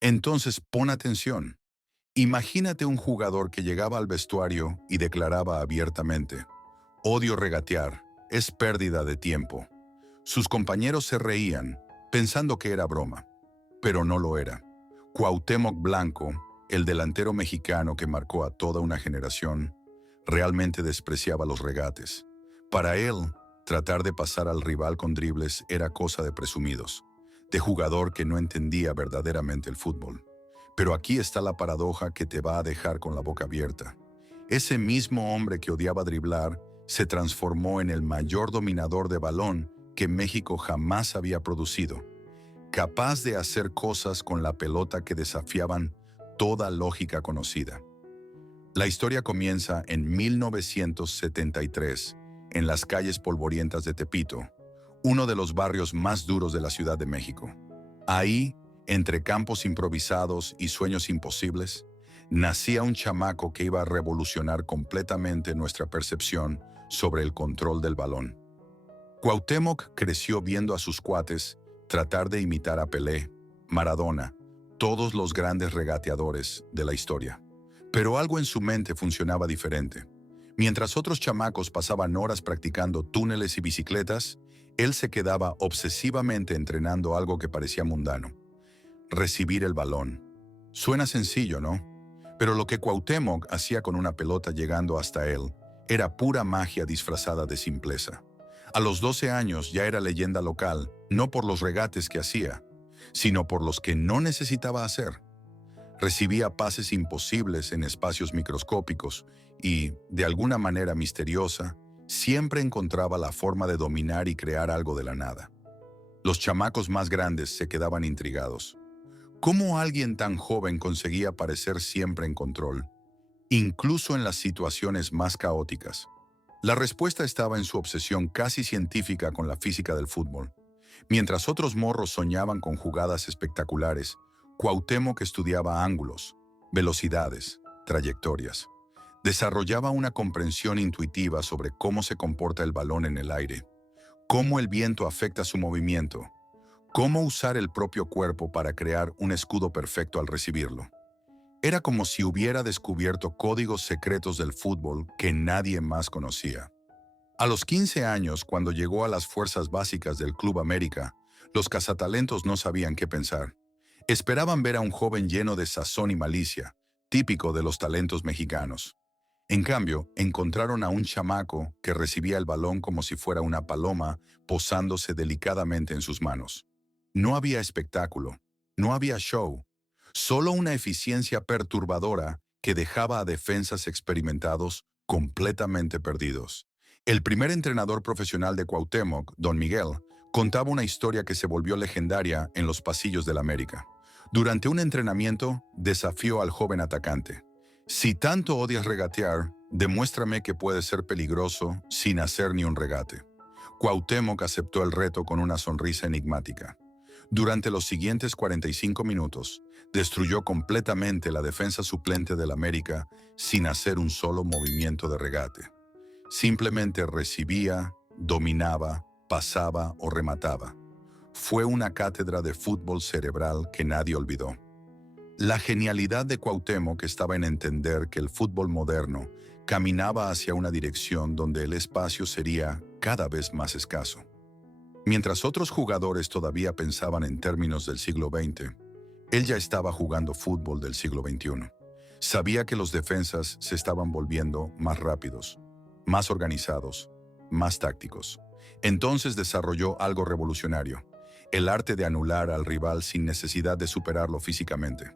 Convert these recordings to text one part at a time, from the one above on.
Entonces pon atención. Imagínate un jugador que llegaba al vestuario y declaraba abiertamente: odio regatear, es pérdida de tiempo. Sus compañeros se reían, pensando que era broma, pero no lo era. Cuauhtémoc Blanco, el delantero mexicano que marcó a toda una generación, realmente despreciaba los regates. Para él, tratar de pasar al rival con dribles era cosa de presumidos, de jugador que no entendía verdaderamente el fútbol. Pero aquí está la paradoja que te va a dejar con la boca abierta. Ese mismo hombre que odiaba driblar se transformó en el mayor dominador de balón que México jamás había producido, capaz de hacer cosas con la pelota que desafiaban toda lógica conocida. La historia comienza en 1973, en las calles polvorientas de Tepito, uno de los barrios más duros de la Ciudad de México. Ahí, entre campos improvisados y sueños imposibles, nacía un chamaco que iba a revolucionar completamente nuestra percepción sobre el control del balón. Cuauhtémoc creció viendo a sus cuates tratar de imitar a Pelé, Maradona, todos los grandes regateadores de la historia. Pero algo en su mente funcionaba diferente. Mientras otros chamacos pasaban horas practicando túneles y bicicletas, él se quedaba obsesivamente entrenando algo que parecía mundano: recibir el balón. Suena sencillo, ¿no? Pero lo que Cuauhtémoc hacía con una pelota llegando hasta él era pura magia disfrazada de simpleza. A los 12 años ya era leyenda local, no por los regates que hacía, sino por los que no necesitaba hacer. Recibía pases imposibles en espacios microscópicos y, de alguna manera misteriosa, siempre encontraba la forma de dominar y crear algo de la nada. Los chamacos más grandes se quedaban intrigados. ¿Cómo alguien tan joven conseguía parecer siempre en control, incluso en las situaciones más caóticas? La respuesta estaba en su obsesión casi científica con la física del fútbol. Mientras otros morros soñaban con jugadas espectaculares, Cuauhtémoc estudiaba ángulos, velocidades, trayectorias. Desarrollaba una comprensión intuitiva sobre cómo se comporta el balón en el aire, cómo el viento afecta su movimiento, cómo usar el propio cuerpo para crear un escudo perfecto al recibirlo. Era como si hubiera descubierto códigos secretos del fútbol que nadie más conocía. A los 15 años, cuando llegó a las fuerzas básicas del Club América, los cazatalentos no sabían qué pensar. Esperaban ver a un joven lleno de sazón y malicia, típico de los talentos mexicanos. En cambio, encontraron a un chamaco que recibía el balón como si fuera una paloma posándose delicadamente en sus manos. No había espectáculo, no había show, solo una eficiencia perturbadora que dejaba a defensas experimentados completamente perdidos. El primer entrenador profesional de Cuauhtémoc, Don Miguel, contaba una historia que se volvió legendaria en los pasillos del América. Durante un entrenamiento, desafió al joven atacante: si tanto odias regatear, demuéstrame que puedes ser peligroso sin hacer ni un regate. Cuauhtémoc aceptó el reto con una sonrisa enigmática. Durante los siguientes 45 minutos, destruyó completamente la defensa suplente del América sin hacer un solo movimiento de regate. Simplemente recibía, dominaba, pasaba o remataba. Fue una cátedra de fútbol cerebral que nadie olvidó. La genialidad de Cuauhtémoc estaba en entender que el fútbol moderno caminaba hacia una dirección donde el espacio sería cada vez más escaso. Mientras otros jugadores todavía pensaban en términos del siglo XX, él ya estaba jugando fútbol del siglo XXI. Sabía que los defensas se estaban volviendo más rápidos, más organizados, más tácticos. Entonces desarrolló algo revolucionario: el arte de anular al rival sin necesidad de superarlo físicamente.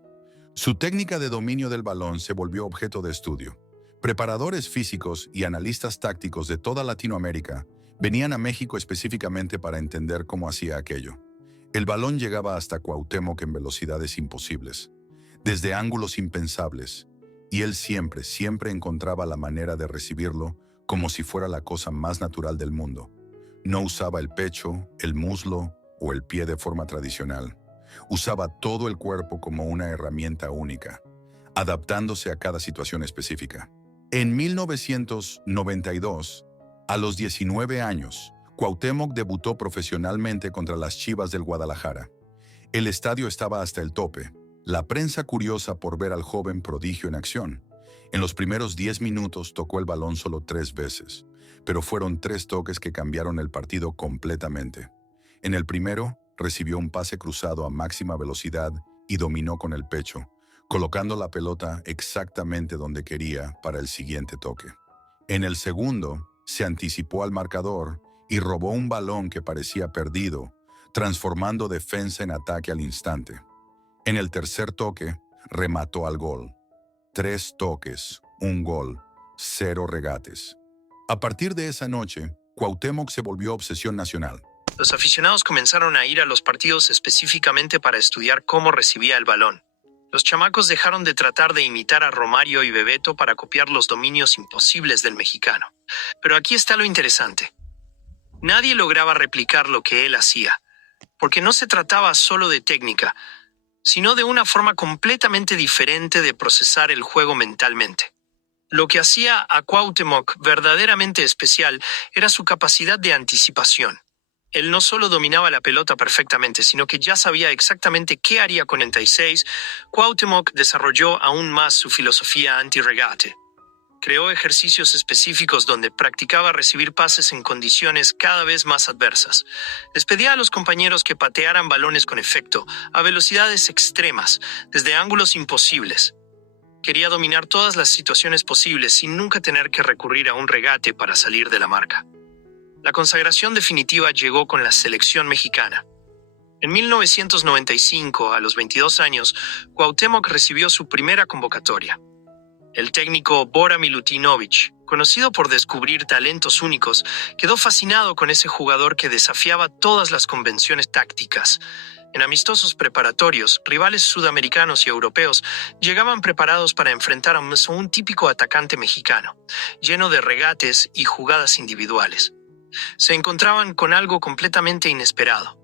Su técnica de dominio del balón se volvió objeto de estudio. Preparadores físicos y analistas tácticos de toda Latinoamérica venían a México específicamente para entender cómo hacía aquello. El balón llegaba hasta Cuauhtémoc en velocidades imposibles, desde ángulos impensables, y él siempre encontraba la manera de recibirlo como si fuera la cosa más natural del mundo. No usaba el pecho, el muslo o el pie de forma tradicional. Usaba todo el cuerpo como una herramienta única, adaptándose a cada situación específica. En 1992, a los 19 años, Cuauhtémoc debutó profesionalmente contra las Chivas del Guadalajara. El estadio estaba hasta el tope. La prensa curiosa por ver al joven prodigio en acción. En los primeros 10 minutos tocó el balón solo 3 veces, pero fueron 3 toques que cambiaron el partido completamente. En el primero, recibió un pase cruzado a máxima velocidad y dominó con el pecho, colocando la pelota exactamente donde quería para el siguiente toque. En el segundo, se anticipó al marcador y robó un balón que parecía perdido, transformando defensa en ataque al instante. En el tercer toque, remató al gol. 3 toques, 1 gol, 0 regates. A partir de esa noche, Cuauhtémoc se volvió obsesión nacional. Los aficionados comenzaron a ir a los partidos específicamente para estudiar cómo recibía el balón. Los chamacos dejaron de tratar de imitar a Romario y Bebeto para copiar los dominios imposibles del mexicano. Pero aquí está lo interesante. Nadie lograba replicar lo que él hacía, porque no se trataba solo de técnica, sino de una forma completamente diferente de procesar el juego mentalmente. Lo que hacía a Cuauhtémoc verdaderamente especial era su capacidad de anticipación. Él no solo dominaba la pelota perfectamente, sino que ya sabía exactamente qué haría con el 96. Cuauhtémoc desarrolló aún más su filosofía anti-regate. Creó ejercicios específicos donde practicaba recibir pases en condiciones cada vez más adversas. Les pedía a los compañeros que patearan balones con efecto, a velocidades extremas, desde ángulos imposibles. Quería dominar todas las situaciones posibles sin nunca tener que recurrir a un regate para salir de la marca. La consagración definitiva llegó con la selección mexicana. En 1995, a los 22 años, Cuauhtémoc recibió su primera convocatoria. El técnico Bora Milutinovic, conocido por descubrir talentos únicos, quedó fascinado con ese jugador que desafiaba todas las convenciones tácticas. En amistosos preparatorios, rivales sudamericanos y europeos llegaban preparados para enfrentar a un típico atacante mexicano, lleno de regates y jugadas individuales. Se encontraban con algo completamente inesperado.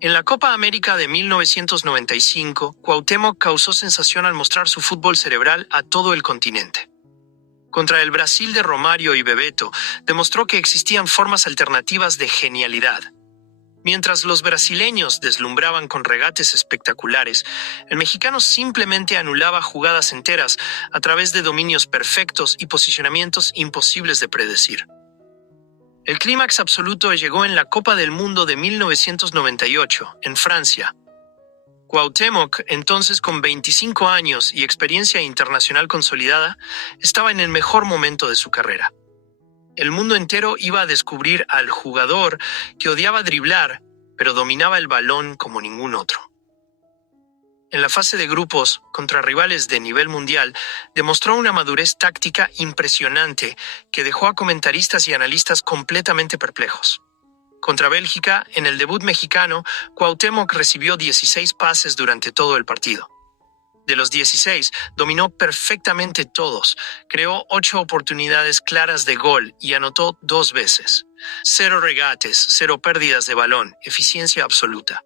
En la Copa América de 1995, Cuauhtémoc causó sensación al mostrar su fútbol cerebral a todo el continente. Contra el Brasil de Romario y Bebeto, demostró que existían formas alternativas de genialidad. Mientras los brasileños deslumbraban con regates espectaculares, el mexicano simplemente anulaba jugadas enteras a través de dominios perfectos y posicionamientos imposibles de predecir. El clímax absoluto llegó en la Copa del Mundo de 1998, en Francia. Cuauhtémoc, entonces con 25 años y experiencia internacional consolidada, estaba en el mejor momento de su carrera. El mundo entero iba a descubrir al jugador que odiaba driblar, pero dominaba el balón como ningún otro. En la fase de grupos, contra rivales de nivel mundial, demostró una madurez táctica impresionante que dejó a comentaristas y analistas completamente perplejos. Contra Bélgica, en el debut mexicano, Cuauhtémoc recibió 16 pases durante todo el partido. De los 16, dominó perfectamente todos, creó 8 oportunidades claras de gol y anotó 2 veces. 0 regates, 0 pérdidas de balón, eficiencia absoluta.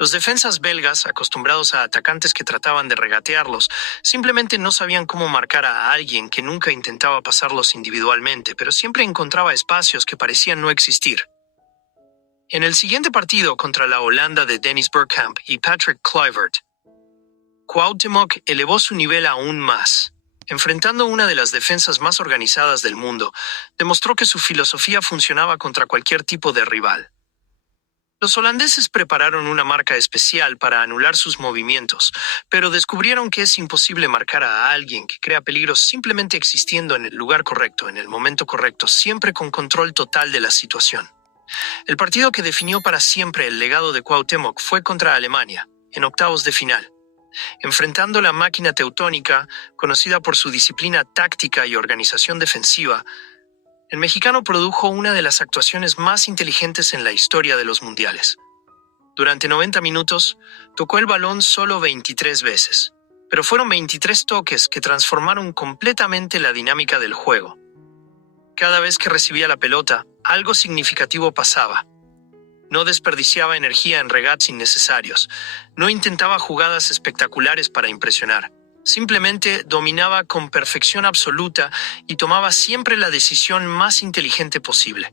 Los defensas belgas, acostumbrados a atacantes que trataban de regatearlos, simplemente no sabían cómo marcar a alguien que nunca intentaba pasarlos individualmente, pero siempre encontraba espacios que parecían no existir. En el siguiente partido contra la Holanda de Dennis Bergkamp y Patrick Kluivert, Cuauhtémoc elevó su nivel aún más. Enfrentando una de las defensas más organizadas del mundo, demostró que su filosofía funcionaba contra cualquier tipo de rival. Los holandeses prepararon una marca especial para anular sus movimientos, pero descubrieron que es imposible marcar a alguien que crea peligro simplemente existiendo en el lugar correcto, en el momento correcto, siempre con control total de la situación. El partido que definió para siempre el legado de Cuauhtémoc fue contra Alemania, en octavos de final. Enfrentando la máquina teutónica, conocida por su disciplina táctica y organización defensiva, el mexicano produjo una de las actuaciones más inteligentes en la historia de los mundiales. Durante 90 minutos, tocó el balón solo 23 veces, pero fueron 23 toques que transformaron completamente la dinámica del juego. Cada vez que recibía la pelota, algo significativo pasaba. No desperdiciaba energía en regates innecesarios, no intentaba jugadas espectaculares para impresionar. Simplemente dominaba con perfección absoluta y tomaba siempre la decisión más inteligente posible.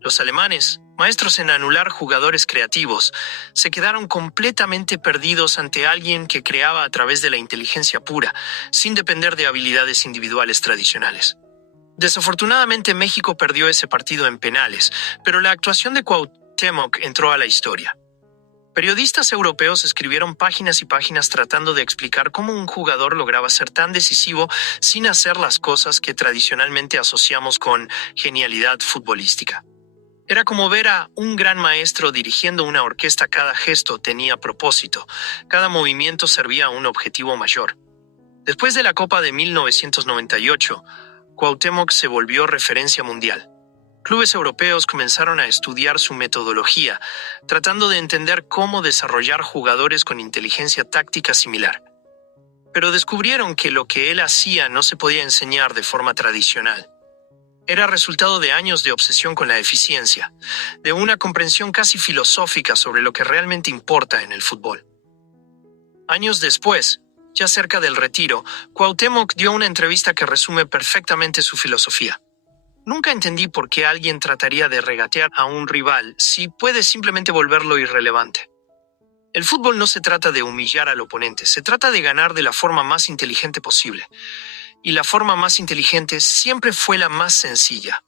Los alemanes, Maestros en anular jugadores creativos, se quedaron completamente perdidos ante alguien que creaba a través de la inteligencia pura, sin depender de habilidades individuales tradicionales. Desafortunadamente, México perdió ese partido en penales, pero la actuación de Cuauhtémoc entró a la historia. Periodistas europeos escribieron páginas y páginas tratando de explicar cómo un jugador lograba ser tan decisivo sin hacer las cosas que tradicionalmente asociamos con genialidad futbolística. Era como ver a un gran maestro dirigiendo una orquesta. Cada gesto tenía propósito, cada movimiento servía a un objetivo mayor. Después de la Copa de 1998, Cuauhtémoc se volvió referencia mundial. Clubes europeos comenzaron a estudiar su metodología, tratando de entender cómo desarrollar jugadores con inteligencia táctica similar. Pero descubrieron que lo que él hacía no se podía enseñar de forma tradicional. Era resultado de años de obsesión con la eficiencia, de una comprensión casi filosófica sobre lo que realmente importa en el fútbol. Años después, ya cerca del retiro, Cuauhtémoc dio una entrevista que resume perfectamente su filosofía. Nunca entendí por qué alguien trataría de regatear a un rival si puede simplemente volverlo irrelevante. El fútbol no se trata de humillar al oponente, se trata de ganar de la forma más inteligente posible. Y la forma más inteligente siempre fue la más sencilla.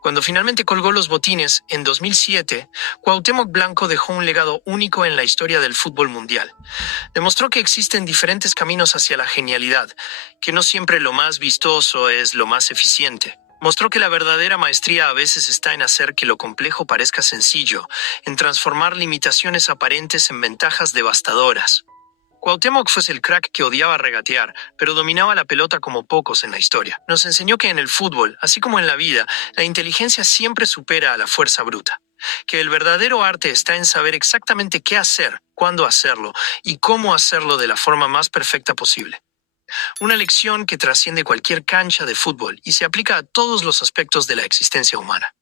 Cuando finalmente colgó los botines en 2007, Cuauhtémoc Blanco dejó un legado único en la historia del fútbol mundial. Demostró que existen diferentes caminos hacia la genialidad, que no siempre lo más vistoso es lo más eficiente. Mostró que la verdadera maestría a veces está en hacer que lo complejo parezca sencillo, en transformar limitaciones aparentes en ventajas devastadoras. Cuauhtémoc fue el crack que odiaba regatear, pero dominaba la pelota como pocos en la historia. Nos enseñó que en el fútbol, así como en la vida, la inteligencia siempre supera a la fuerza bruta. Que el verdadero arte está en saber exactamente qué hacer, cuándo hacerlo y cómo hacerlo de la forma más perfecta posible. Una lección que trasciende cualquier cancha de fútbol y se aplica a todos los aspectos de la existencia humana.